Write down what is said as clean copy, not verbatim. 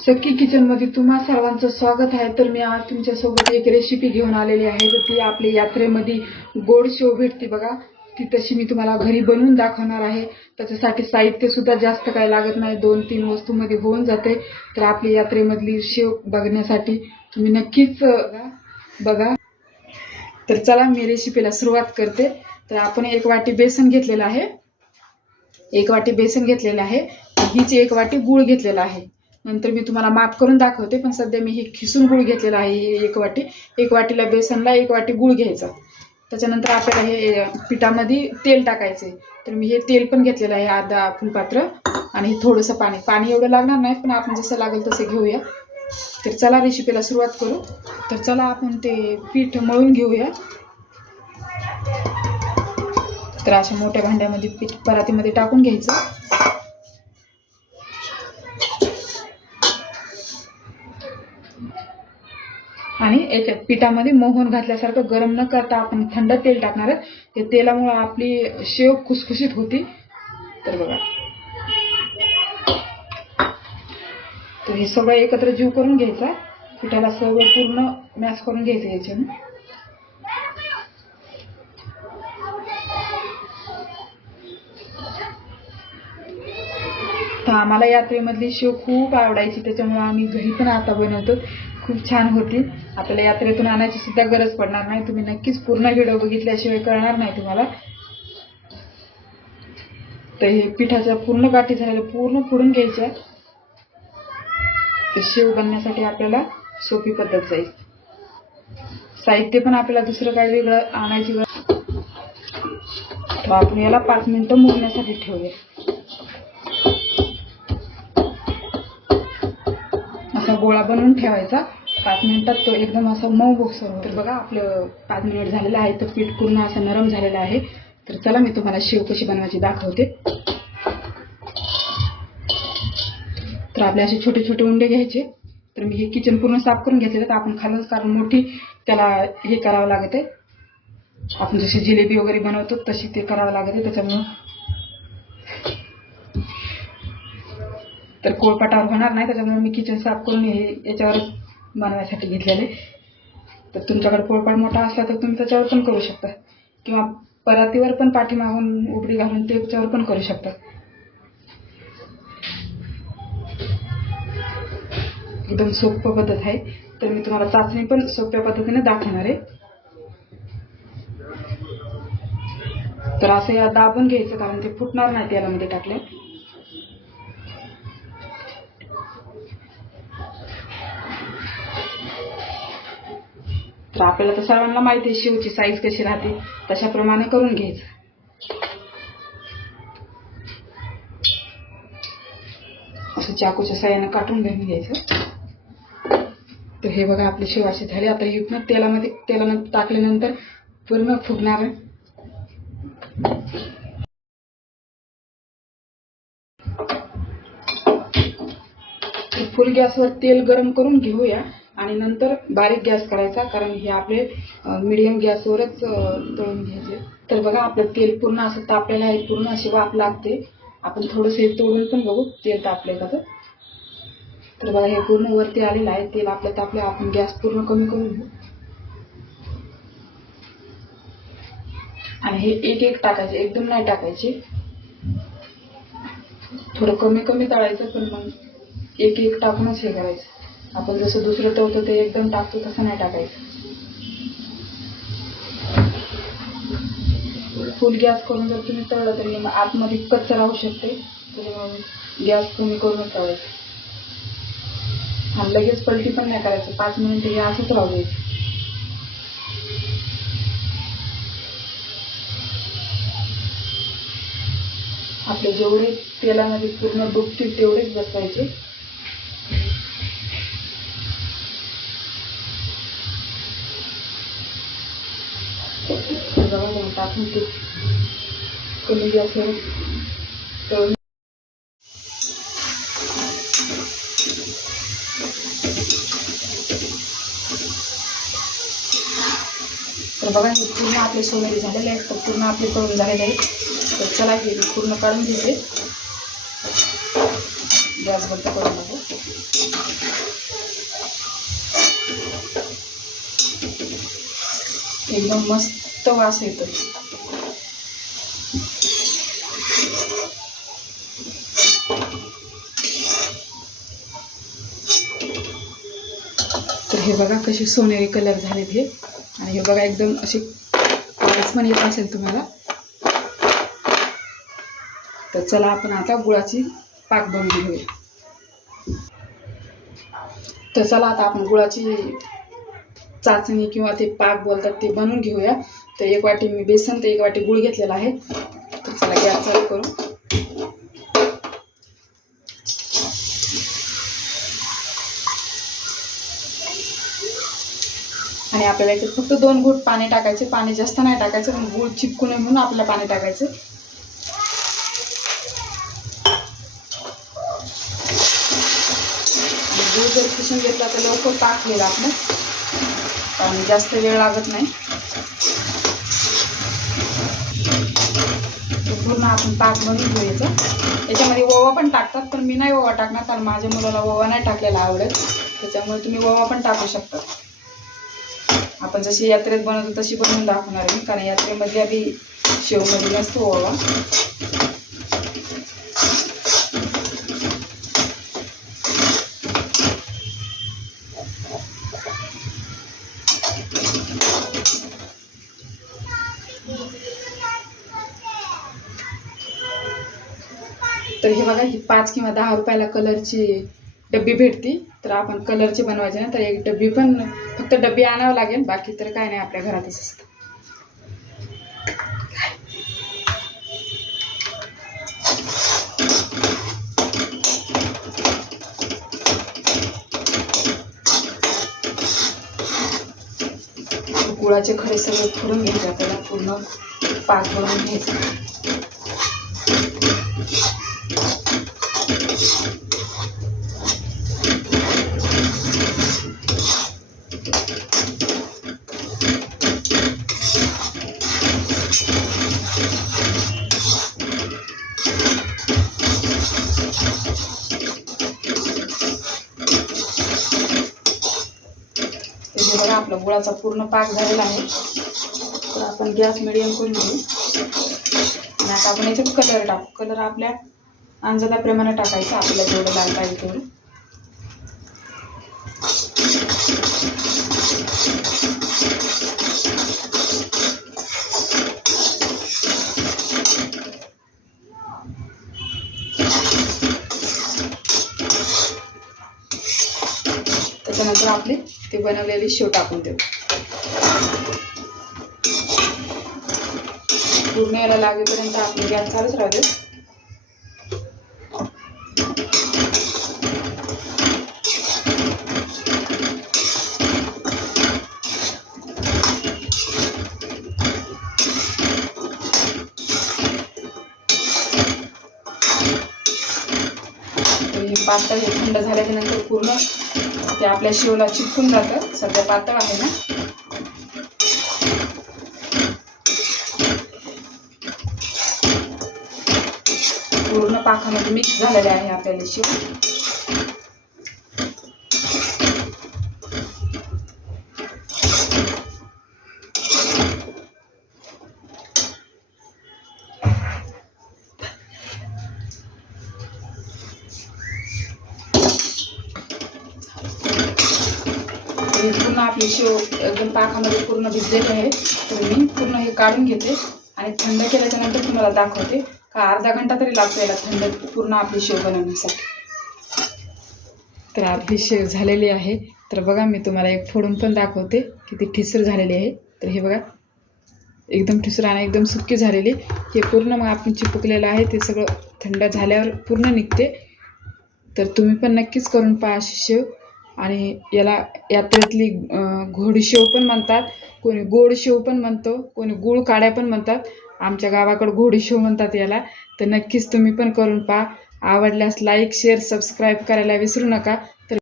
सखी किचनमध्ये तुम्हा सर्वांचं स्वागत आहे। तर मी आज तुमच्यासोबत एक रेसिपी घेऊन आलेली आहे। तर ती आपली यात्रेमध्ये गोड शेव भेटते बघा, ती तशी मी तुम्हाला घरी बनवून दाखवणार आहे। त्याच्यासाठी साहित्य सुद्धा जास्त काही लागत नाही, 2-3 वस्तूंमध्ये होऊन जाते। तर आपली यात्रेमधली शेव बघण्यासाठी तुम्ही नक्कीच बघा। तर चला मी रेसिपीला सुरुवात करते। तर आपण 1 वाटी बेसन घेतलेलं आहे, 1 वाटी बेसन घेतलेलं आहे, हीच 1 वाटी गूळ घेतलेला आहे। नंतर मी तुम्हाला माप करून दाखवते, पण सध्या मी हे खिसून गूळ घेतलेला आहे 1 वाटी। 1 वाटीला बेसनला 1 वाटी गूळ घ्यायचा। त्याच्यानंतर आपल्याला हे पिठामध्ये तेल टाकायचे। तर मी हे तेल पण घेतलेलं आहे अर्धा फुलपात्र, आणि थोडंसं पाणी एवढं लागणार नाही, पण आपण जसं लागेल तसं घेऊया। तर चला रेसिपीला सुरुवात करू। तर चला आपण ते पीठ मळून घेऊया। तर अशा मोठ्या भांड्यामध्ये पीठ परातीमध्ये टाकून घ्यायचं, आणि याच्या पिठामध्ये मोहन घातल्यासारखं गरम न करता आपण थंड तेल टाकणार आहे। ते तेलामुळे आपली शेव खुसखुशीत होती। तर बघा, तर हे सगळं एकत्र जीव करून घ्यायचा, पिठाला सगळं पूर्ण मॅश करून घ्यायचं याच्याने। तर आम्हाला यात्रेमधली शेव खूप आवडायची, त्याच्यामुळे आम्ही घरी पण आता बनवतो। खूप छान होती। आपल्याला यात्रेतून आणायची सुद्धा गरज पडणार नाही। तुम्ही नक्कीच पूर्ण व्हिडिओ बघितल्याशिवाय कळणार नाही तुम्हाला। तर हे पिठाच्या पूर्ण गाठी झालेल्या पूर्ण फोडून घ्यायच्या। तर शेव बनण्यासाठी आपल्याला सोपी पद्धत जाईल। साहित्य पण आपल्याला दुसरं काही वेगळं आणायची गरज। तर आपण याला 5 मिनिटं मुरण्यासाठी ठेवूया। असा गोळा बनवून ठेवायचा। 5 मिनिटात तो एकदम असा मऊ होसर होतो। तर बघा, आपलं 5 मिनिट झालेलं आहे, तर पीठ पूर्ण असं नरम झालेलं आहे। तर चला मी तुम्हाला शेव कशी बनवायची दाखवते। तर आपले असे छोटे छोटे उंडे घ्यायचे। तर मी हे किचन पूर्ण साफ करून घेतलेलं, तर आपण खालून कारण मोठी त्याला हे करावं लागत आहे। आपण जशी जिलेबी वगैरे बनवतो तशी ते करावं लागत आहे, त्याच्यामुळं तर कोळपाटावर होणार नाही, त्याच्यामुळे मी किचन साफ करून हे याच्यावर बनवायसाठी घेतलेले। तर तुमच्याकडे पोळपाट मोठा असला तर तुम्ही त्याच्यावर पण करू शकता, किंवा परातीवर पण पाठीमागून उबडी घालून त्याच्यावर पण करू शकता। एकदम सोपी पद्धत आहे। तर मी तुम्हाला चाचणी पण सोप्या पद्धतीने दाखवणार आहे। तर असं या दाबून घ्यायचं, कारण ते फुटणार नाही तेलामध्ये टाकले। तर आपल्याला तर सर्वांना माहिती आहे शेवची साईज कशी राहते, तशाप्रमाणे करून घ्यायचं। असं चाकूच्या साह्याने काटून घेऊन घ्यायचं। तर हे बघा, आपली शेव अशी झाली। आता ही तेलामध्ये टाकल्यानंतर पूर्ण फुगणार आहे। फुल गॅसवर तेल गरम करून घेऊया, आणि नंतर बारीक गॅस करायचा, कारण हे आपले मीडियम गॅसवरच तळून घ्यायचे। तर बघा, आपलं तेल पूर्ण असं तापलेलं आहे, पूर्ण अशी वाफ लागते। आपण थोडंसं हे तोडून पण बघू तेल तापलंय का। तर बघा, हे पूर्ण वरती आलेलं आहे तेल आपलं तापलं। आपण गॅस पूर्ण कमी करून घेऊ, आणि हे एक एक टाकायचे, एकदम नाही टाकायचे, थोडं कमी कमी तळायचं, पण मग एक एक टाकूनच हे करायचं। आपण जसं दुसरं तळतो ते एकदम टाकतो तसं नाही टाकायचं। फुल गॅस करून जर तुम्ही तळलं तरी आतमध्ये कच्चं राहू शकते, त्याच्यामुळे गॅस कमी करून तळायचं। आणि लगेच पलटी पण नाही करायचं, 5 मिनिटं हे असंच राहू द्यायचं। आपले जेवढे तेलामध्ये पूर्ण डुबतील तेवढेच बसवायचे। बघा, टाकून ते कमी गॅसवर तळून। तर बघा, हे पूर्ण आपले सोनेरी झालेले आहेत, तर पूर्ण आपले तळून झालेले आहेत। तर चला हे पूर्ण काढून घेते, गॅस बंद करून टाकू। एकदम मस्त वास येतो. तर हे बघा कसे सोनेरी कलर झालेत हे. आणि हे बघा एकदम असे वास पण येत असेल तुम्हाला. तर चला आपण आता गुळाची पाक बनवून घेऊया. तर चला आता आपण गुळाची चाचणी किंवा ते पाक बोलतात ते बनवून घेऊया. तर 1 वाटी मी बेसन तर 1 वाटी गुळ घेतलेला आहे. तर चला गॅस चालू करू. आणि आपल्याला याच्यात फक्त 2 घोट पाणी टाकायचे. पाणी जास्त नाही टाकायचं पण गुळ चिपकू नये म्हणून आपल्याला पाणी टाकायचं. गुळ जर किसून घेतला तर लवकर पाक होईल आपलं, आणि जास्त वेळ लागत नाही. पूर्ण आपण पाक बनवून घ्यायचा. याच्यामध्ये ओवा पण टाकतात पण मी नाही ओवा टाकणार, कारण माझ्या मुलाला ओवा नाही टाकलेला आवडेल. त्याच्यामुळे तुम्ही ओवा पण टाकू शकता. आपण जशी यात्रेत बनवतो तशी बनवून दाखवणार आहे, कारण यात्रेमध्ये आधी शेवमध्ये नसतो ओवा. तर हे बघा, ही 5 किंवा 10 रुपयाला कलरची डब्बी भेटती. तर आपण कलरचे बनवायचे ना, तर एक डब्बी पण फक्त डब्बी आणावं लागेल, बाकी तर काय नाही, आपल्या घरातच असतं. गुळाचे खडे सगळे फोडून घ्यायचे आपल्याला, पूर्ण पाक बनवून घ्यायचा. हे बघा, आपला गुळाचा पूर्ण पाक झालेला आहे. तर आपण गॅस मिडियम करून घेऊ. आणि आता आपण याच्यात कलर टाकू. कलर आपल्या अंदाजाप्रमाणे टाकायचं, आपल्याला जेवढं लाल पाहिजे तेवढं. त्याच्यानंतर आपली ते बनवलेली शेव टाकून देऊ. पूर्ण याला लागेपर्यंत आपली गॅस चालूच राहू दे. पातळ हे थंड झाल्याच्या नंतर पूर्ण ते आपल्या शेवला चिपकून जातं. सध्या पातळ आहे ना. पूर्ण पाकामध्ये मिक्स झालेले आहे आपल्याला शेव. पूर्ण आपली शेव एकदम पाकामध्ये पूर्ण भिजलेली आहे. तर मी पूर्ण हे काढून घेते आणि थंड केल्याच्या नंतर तुम्हाला दाखवते. का अर्धा घंटा तरी लागतो याला थंड पूर्ण आपली शेव बनवण्यासाठी. तर आपली शेव झालेली आहे. तर बघा, मी तुम्हाला एक फोडून पण दाखवते किती ठिसूर झालेली आहे. तर हे बघा, एकदम ठिसूर आणि एकदम सुकी झालेली. हे पूर्ण मग आपण चिपकलेलं आहे ते सगळं थंड झाल्यावर पूर्ण निघते. तर तुम्ही पण नक्कीच करून पहा अशी शेव. आणि याला यात्रेतली घोडशेव पण म्हणतात, कोणी गोड शेव पण म्हणतो, कोणी गुळ काड्या पण म्हणतात. आमच्या गावाकडे घोडशेव म्हणतात याला. तर नक्कीच तुम्ही पण करून पहा. आवडल्यास लाईक, शेअर, सबस्क्राईब करायला विसरू नका.